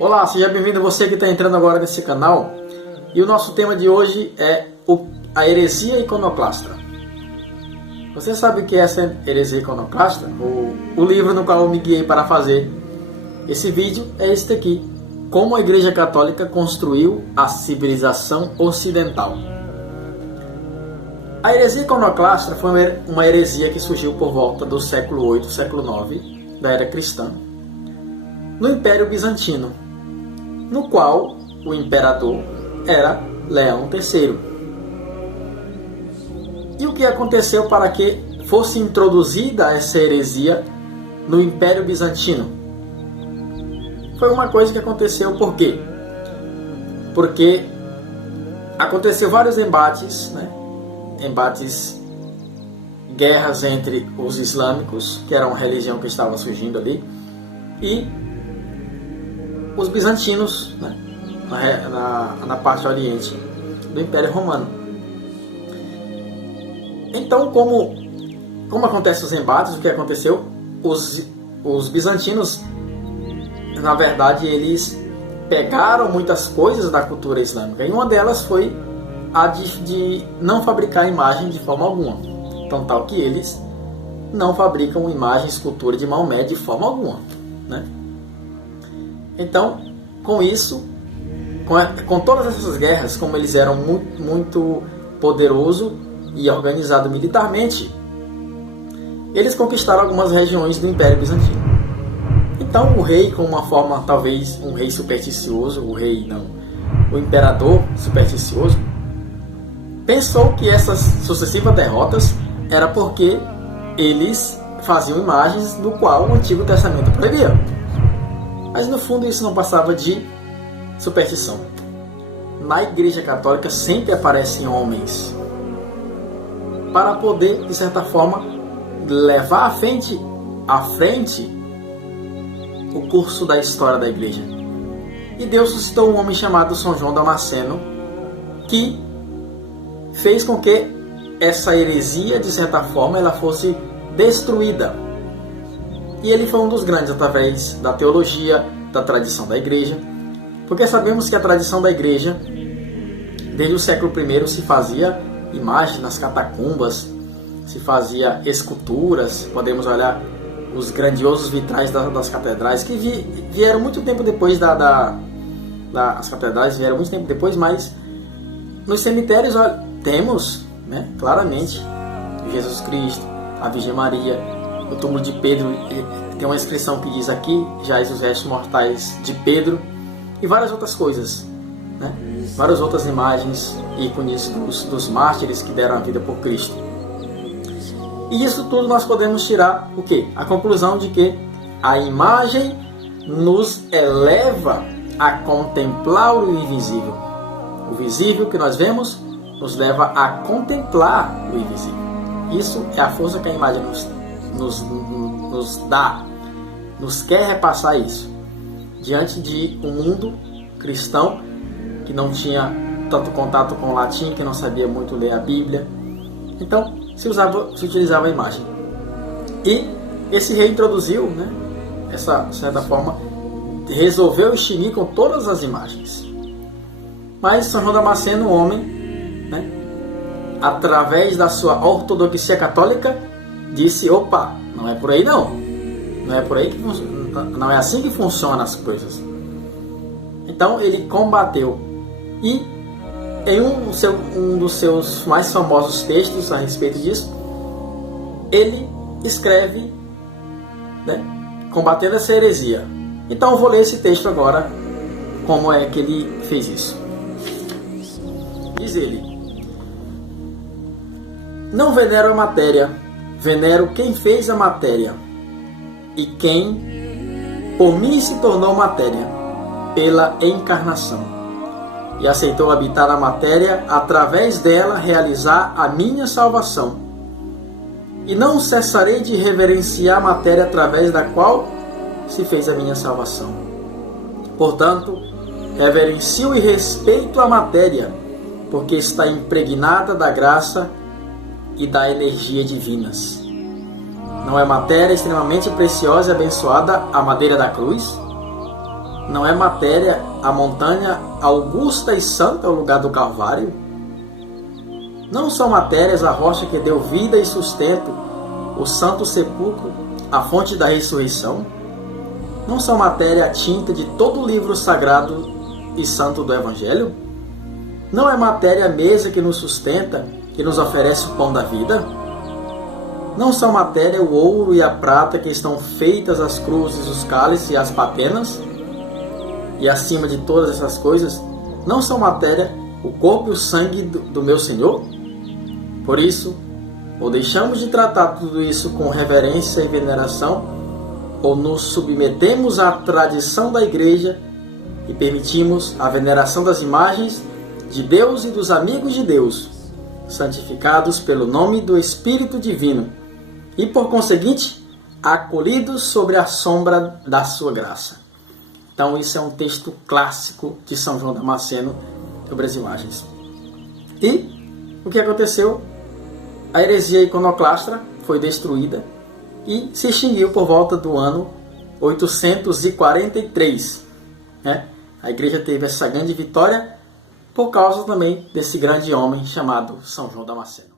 Olá, seja bem-vindo você que está entrando agora nesse canal. E o nosso tema de hoje é a heresia iconoclasta. Você sabe o que é essa heresia iconoclasta? O livro no qual eu me guiei para fazer esse vídeo é este aqui: Como a Igreja Católica construiu a civilização ocidental. A heresia iconoclasta foi uma heresia que surgiu por volta do século 8, século 9 da era cristã, no Império Bizantino, no qual o imperador era Leão III. E o que aconteceu para que fosse introduzida essa heresia no Império Bizantino? Foi uma coisa que aconteceu por quê? Porque aconteceu vários embates, guerras entre os islâmicos, que era uma religião que estava surgindo ali, e os bizantinos, na parte oriente do Império Romano. Então, como acontecem os embates, o que aconteceu? Os bizantinos, na verdade, eles pegaram muitas coisas da cultura islâmica, e uma delas foi a de não fabricar imagem de forma alguma. Então, tal que eles não fabricam imagem, escultura de Maomé de forma alguma, Então, com isso, com todas essas guerras, como eles eram muito poderosos e organizados militarmente, eles conquistaram algumas regiões do Império Bizantino. Então, o rei, com uma forma, talvez um rei supersticioso, o imperador supersticioso, pensou que essas sucessivas derrotas era porque eles faziam imagens do qual o Antigo Testamento proibia. Mas no fundo isso não passava de superstição. Na Igreja Católica sempre aparecem homens para poder, de certa forma, levar à frente o curso da história da Igreja. E Deus suscitou um homem chamado São João Damasceno, que fez com que essa heresia, de certa forma, ela fosse destruída. E ele foi um dos grandes através da teologia, da tradição da Igreja, porque sabemos que a tradição da Igreja, desde o século I, se fazia imagens nas catacumbas, se fazia esculturas. Podemos olhar os grandiosos vitrais das catedrais, que vieram muito tempo depois as catedrais vieram muito tempo depois, mas nos cemitérios temos, claramente, Jesus Cristo, a Virgem Maria, o túmulo de Pedro. Tem uma inscrição que diz: aqui jaz os restos mortais de Pedro, e várias outras coisas, várias outras imagens, ícones dos mártires que deram a vida por Cristo. E isso tudo nós podemos tirar o quê? A conclusão de que a imagem nos eleva a contemplar o invisível. O visível que nós vemos nos leva a contemplar o invisível. Isso é a força que a imagem nos dá, nos quer repassar isso. Diante de um mundo cristão que não tinha tanto contato com o latim, que não sabia muito ler a Bíblia, então se utilizava a imagem. E esse rei introduziu, essa certa forma, resolveu extinguir com todas as imagens. Mas São João Damasceno, um homem, através da sua ortodoxia católica, disse: opa, não é por aí não. Não é por aí que não é assim que funcionam as coisas. Então ele combateu. E em um dos seus mais famosos textos a respeito disso, ele escreve, combatendo essa heresia. Então eu vou ler esse texto agora, como é que ele fez isso. Diz ele: não venero a matéria, venero quem fez a matéria, e quem por mim se tornou matéria, pela encarnação, e aceitou habitar na matéria, através dela realizar a minha salvação. E não cessarei de reverenciar a matéria através da qual se fez a minha salvação. Portanto, reverencio e respeito a matéria, porque está impregnada da graça e da energia divinas. Não é matéria extremamente preciosa e abençoada a madeira da cruz? Não é matéria a montanha augusta e santa, o lugar do Calvário? Não são matérias a rocha que deu vida e sustento, o santo sepulcro, a fonte da ressurreição? Não são matéria a tinta de todo o livro sagrado e santo do Evangelho? Não é matéria a mesa que nos sustenta, que nos oferece o pão da vida? Não são matéria o ouro e a prata que estão feitas as cruzes, os cálices e as patenas? E acima de todas essas coisas, não são matéria o corpo e o sangue do meu Senhor? Por isso, ou deixamos de tratar tudo isso com reverência e veneração, ou nos submetemos à tradição da Igreja e permitimos a veneração das imagens de Deus e dos amigos de Deus, santificados pelo nome do Espírito Divino, e por conseguinte, acolhidos sobre a sombra da sua graça. Então isso é um texto clássico de São João Damasceno sobre as imagens. E o que aconteceu? A heresia iconoclasta foi destruída e se extinguiu por volta do ano 843. A igreja teve essa grande vitória por causa também desse grande homem chamado São João Damasceno.